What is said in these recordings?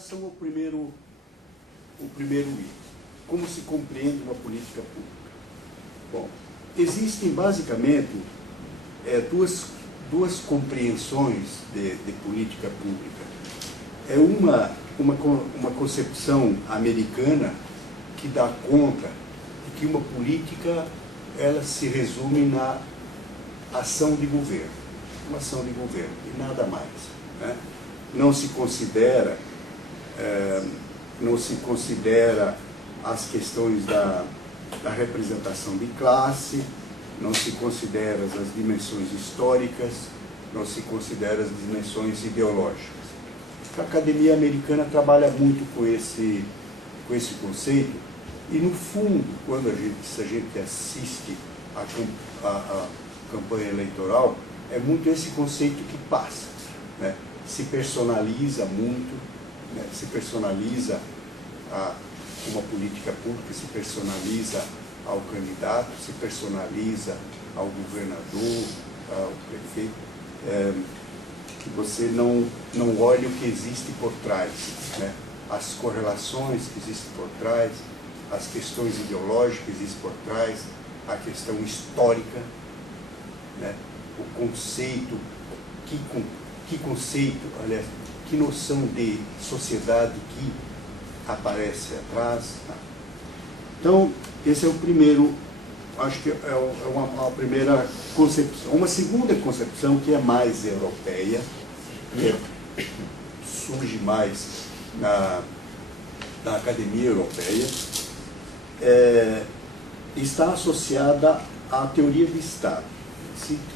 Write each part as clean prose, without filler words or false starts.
relação ao primeiro item, como se compreende uma política pública? Bom, existem basicamente duas compreensões de política pública. É uma concepção americana que dá conta de que uma política ela se resume na ação de governo, uma ação de governo e nada mais, né? Não se considera as questões da representação de classe, não se considera as dimensões históricas, não se considera as dimensões ideológicas. A academia americana trabalha muito com esse conceito e, no fundo, se a gente assiste a campanha eleitoral, é muito esse conceito que passa, né? Se personaliza muito, né? Se personaliza uma política pública, se personaliza ao candidato, se personaliza ao governador, ao prefeito, que você não olha o que existe por trás, né? As correlações que existem por trás, as questões ideológicas que existem por trás, a questão histórica, né? O conceito, que conceito, aliás, que noção de sociedade que aparece atrás. Tá? Então, esse é o primeiro, acho que é uma primeira concepção. Uma segunda concepção que é mais europeia, que surge mais na academia europeia, está associada à teoria de Estado.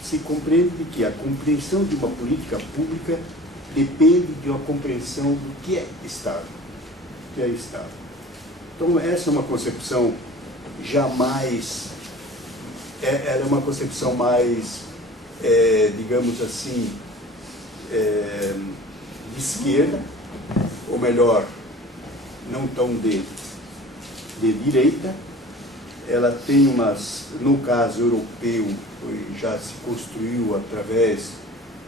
Se compreende de que a compreensão de uma política pública depende de uma compreensão do que é Estado. O que é Estado. Então, essa é uma concepção jamais... ela é uma concepção mais, digamos assim, de esquerda, ou melhor, não tão de direita. Ela tem no caso europeu, já se construiu através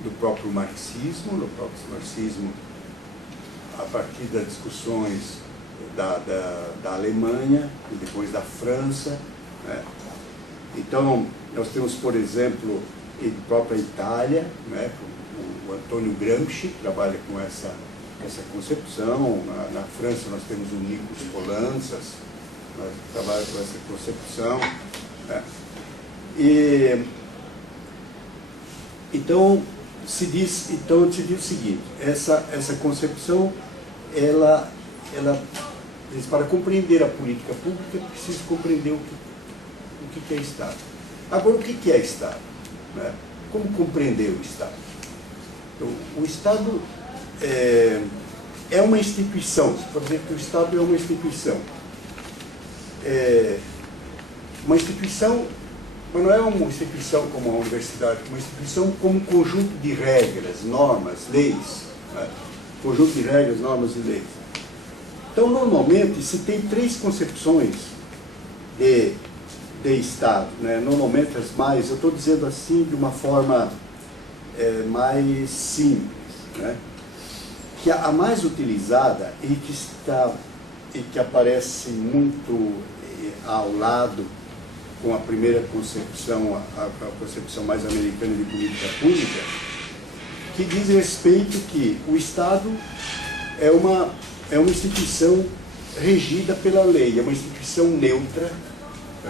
do próprio marxismo, a partir das discussões da Alemanha e depois da França, né? Então, nós temos, por exemplo, a própria Itália, né? O Antônio Gramsci trabalha com essa concepção. Na França nós temos o Nikos Polantzas, que trabalha com essa concepção, né? Então se diz o seguinte: essa concepção, ela para compreender a política pública, é preciso compreender o que é Estado. Agora, o que é Estado? Né? Como compreender o Estado? Então, o Estado é uma instituição. Você pode dizer que o Estado é uma instituição. Uma instituição, mas não é uma instituição como a universidade, uma instituição como um conjunto de regras, normas, leis. Né? Conjunto de regras, normas e leis. Então, normalmente, se tem três concepções de Estado, né? Normalmente as mais, eu estou dizendo assim de uma forma mais simples, né? Que a mais utilizada e que aparece muito ao lado com a primeira concepção, a concepção mais americana de política pública, que diz respeito que o Estado é uma instituição regida pela lei, é uma instituição neutra,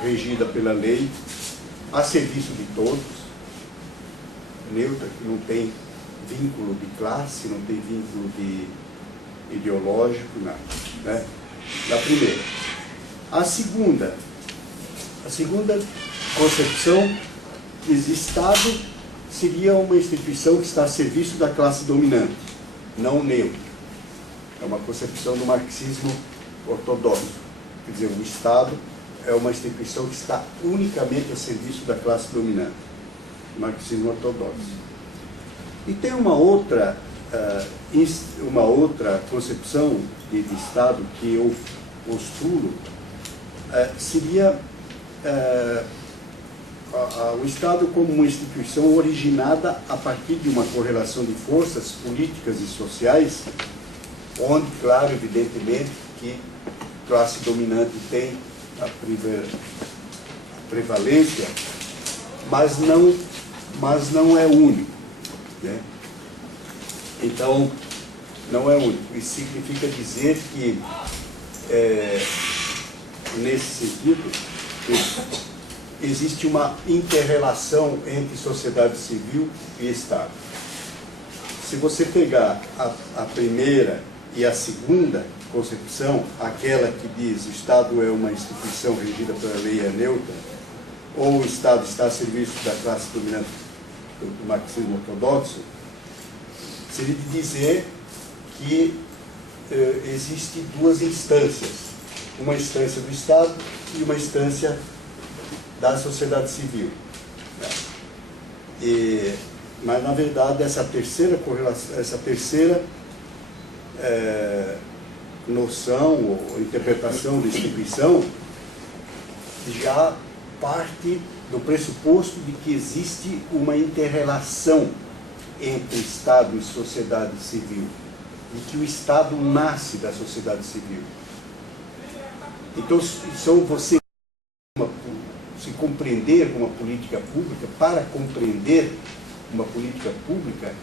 regida pela lei, a serviço de todos, neutra, que não tem vínculo de classe, não tem vínculo ideológico, nada, né? Da primeira. A segunda concepção diz que Estado seria uma instituição que está a serviço da classe dominante, não neutra. É uma concepção do marxismo ortodoxo. Quer dizer, o Estado é uma instituição que está unicamente a serviço da classe dominante. Marxismo ortodoxo. E tem uma outra concepção de Estado que eu postulo, seria o Estado como uma instituição originada a partir de uma correlação de forças políticas e sociais onde, claro, evidentemente, que a classe dominante tem a prevalência, mas não é único, né? Então, não é único. Isso significa dizer que, nesse sentido, existe uma inter-relação entre sociedade civil e Estado. Se você pegar a primeira e a segunda concepção, aquela que diz o Estado é uma instituição regida pela lei, é neutra, ou o Estado está a serviço da classe dominante do marxismo ortodoxo, seria de dizer que existem duas instâncias, uma instância do Estado e uma instância da sociedade civil. Mas, na verdade, essa terceira correlação, essa terceira noção ou interpretação da instituição já parte do pressuposto de que existe uma inter-relação entre Estado e sociedade civil, de que o Estado nasce da sociedade civil. Então, você se compreender uma política pública, para compreender uma política pública,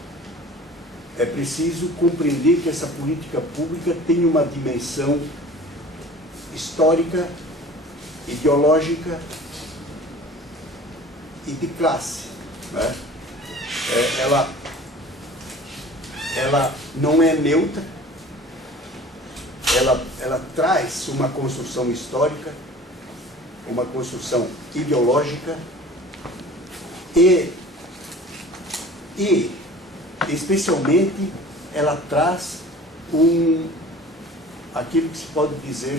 é preciso compreender que essa política pública tem uma dimensão histórica, ideológica e de classe, né? Ela não é neutra, ela traz uma construção histórica, uma construção ideológica e especialmente ela traz aquilo que se pode dizer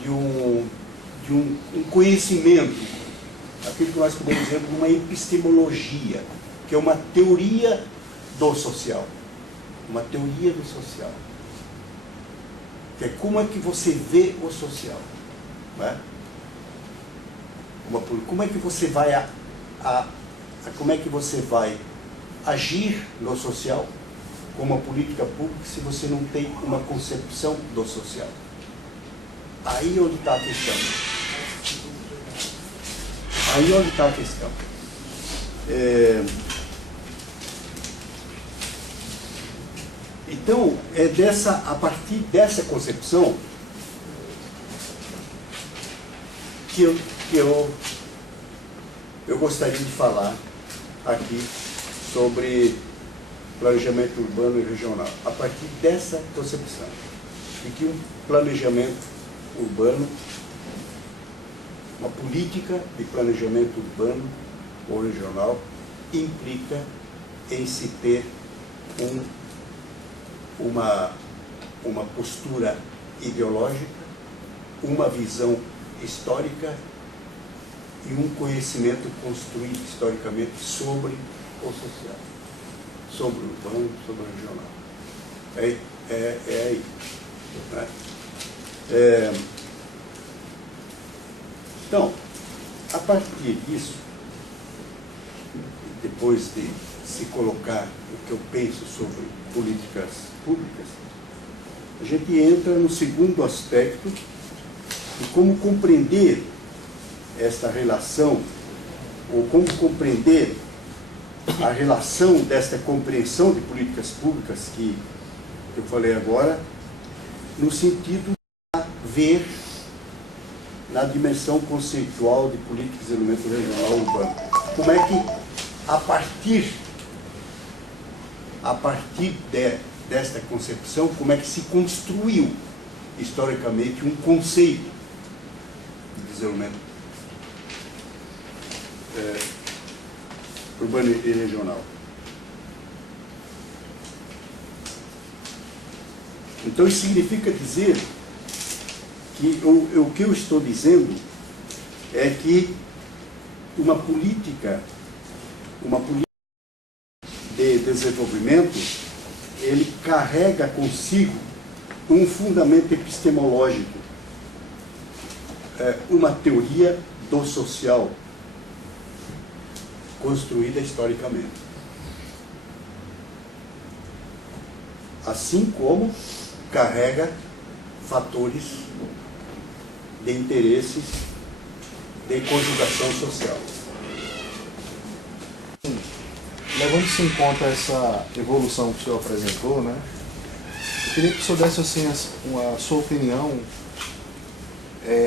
de um conhecimento, aquilo que nós podemos dizer como uma epistemologia, que é uma teoria do social. Uma teoria do social. Que é como é que você vê o social. Não é? Como é que você vai como é que você vai agir no social com uma política pública se você não tem uma concepção do social? Aí onde está a questão. Aí onde está a questão. Então, a partir dessa concepção que eu gostaria de falar aqui sobre planejamento urbano e regional. A partir dessa concepção de que um planejamento urbano, uma política de planejamento urbano ou regional, implica em se ter uma postura ideológica, uma visão histórica e um conhecimento construído historicamente sobre o social, sobre o urbano, sobre o regional. É aí. Né? Então, a partir disso, depois de se colocar o que eu penso sobre políticas públicas, a gente entra no segundo aspecto de como compreender esta relação, ou como compreender a relação desta compreensão de políticas públicas que eu falei agora, no sentido de ver na dimensão conceitual de política de desenvolvimento regional urbano. Como é que, a partir desta concepção, como é que se construiu historicamente um conceito de desenvolvimento urbano e regional. Então, isso significa dizer que o que eu estou dizendo é que uma política de desenvolvimento, ele carrega consigo um fundamento epistemológico, uma teoria do social construída historicamente. assim como carrega fatores de interesses de conjugação social. Levando-se em conta essa evolução que o senhor apresentou, né, eu queria que o senhor desse assim, a sua opinião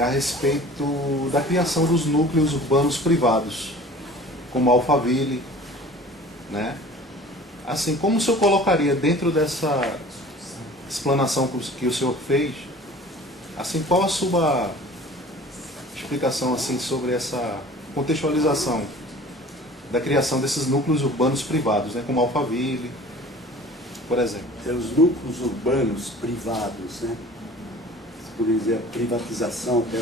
a respeito da criação dos núcleos urbanos privados, como Alphaville, né? Assim, como o senhor colocaria dentro dessa explanação que o senhor fez, assim, qual a sua explicação assim, sobre essa contextualização da criação desses núcleos urbanos privados, né, como Alphaville, por exemplo? Os núcleos urbanos privados, né? Por exemplo, a privatização até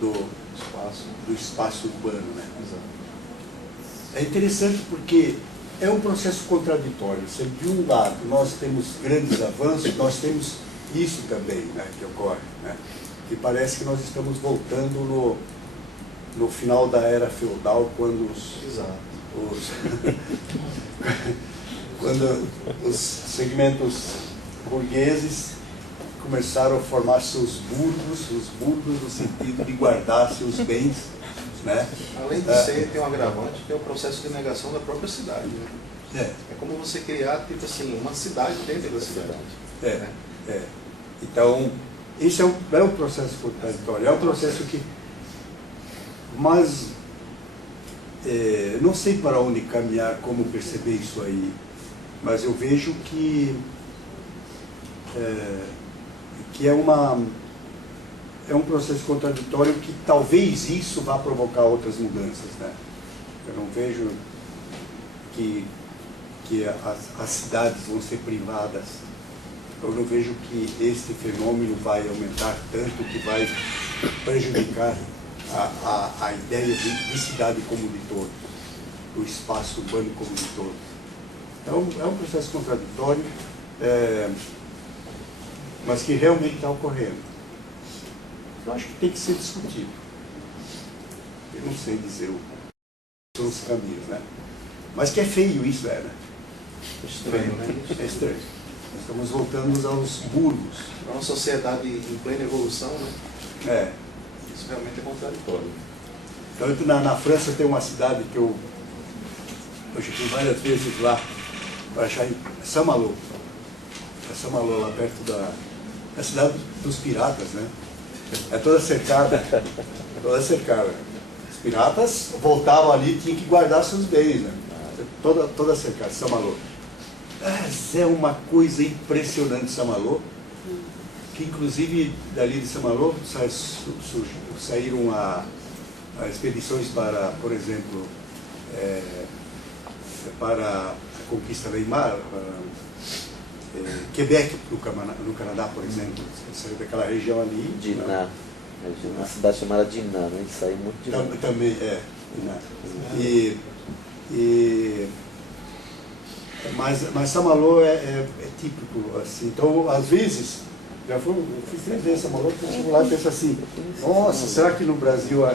do espaço urbano, né? Exato. É interessante porque é um processo contraditório. Se de um lado nós temos grandes avanços, nós temos isso também, né, que ocorre, né? Que parece que nós estamos voltando no final da era feudal, quando quando os segmentos burgueses começaram a formar seus burgos no sentido de guardar seus bens, né? Além de ser, tem um agravante, que é o processo de negação da própria cidade, né? É como você criar, tipo assim, uma cidade dentro da cidade. Então, esse é um processo contraditório, é um processo que... Mas, não sei para onde caminhar, como perceber isso aí, mas eu vejo que é um processo contraditório que talvez isso vá provocar outras mudanças, né? Eu não vejo que as cidades vão ser privadas. Eu não vejo que este fenômeno vai aumentar tanto que vai prejudicar a ideia de cidade como de todo, do espaço urbano como de todo. Então, é um processo contraditório, mas que realmente está ocorrendo. Eu acho que tem que ser discutido. Eu não sei dizer são os caminhos, né? Mas que é feio isso, né? Estranho, né? É estranho. Nós estamos voltando aos burgos. É uma sociedade em plena evolução, né? Isso realmente é contraditório. Tanto na França tem uma cidade que eu já fui várias vezes lá, para achar em Saint-Malo. É Saint-Malo, lá perto da cidade dos piratas, né? É toda cercada, toda cercada. Os piratas voltavam ali e tinham que guardar seus bens, né? Toda cercada, Saint-Malo. É uma coisa impressionante, Saint-Malo, que inclusive dali de Saint-Malo saíram expedições para, por exemplo, para a conquista da Imar, Quebec, no Canadá, por exemplo, saiu daquela região ali. Dinah, uma cidade chamada Dinah, né? Isso aí muito de longe. Também, Dinah. Mas Saint-Malo é típico, assim. Então, às vezes, eu fui 3 vezes a Saint-Malo, eu chego lá e penso assim, nossa, será que no Brasil,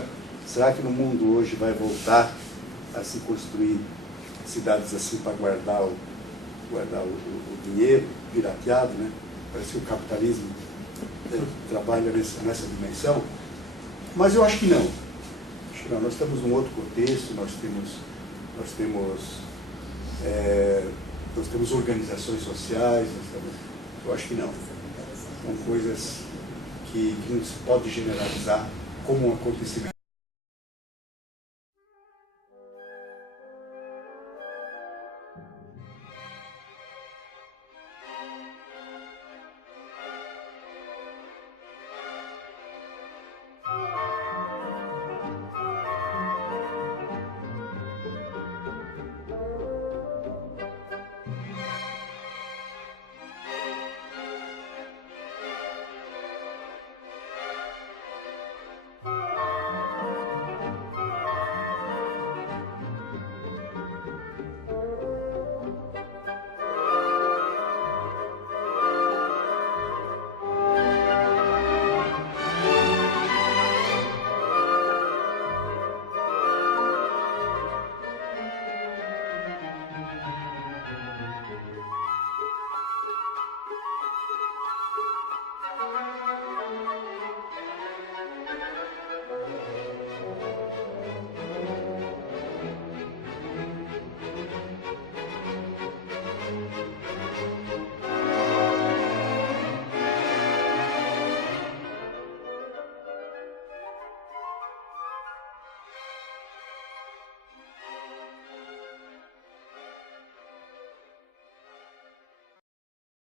será que no mundo hoje vai voltar a se construir cidades assim para guardar o dinheiro pirateado, né? Parece que o capitalismo trabalha nessa dimensão. Mas eu acho que não. Nós estamos num outro contexto, nós temos organizações sociais, eu acho que não. São coisas que não se pode generalizar como um acontecimento.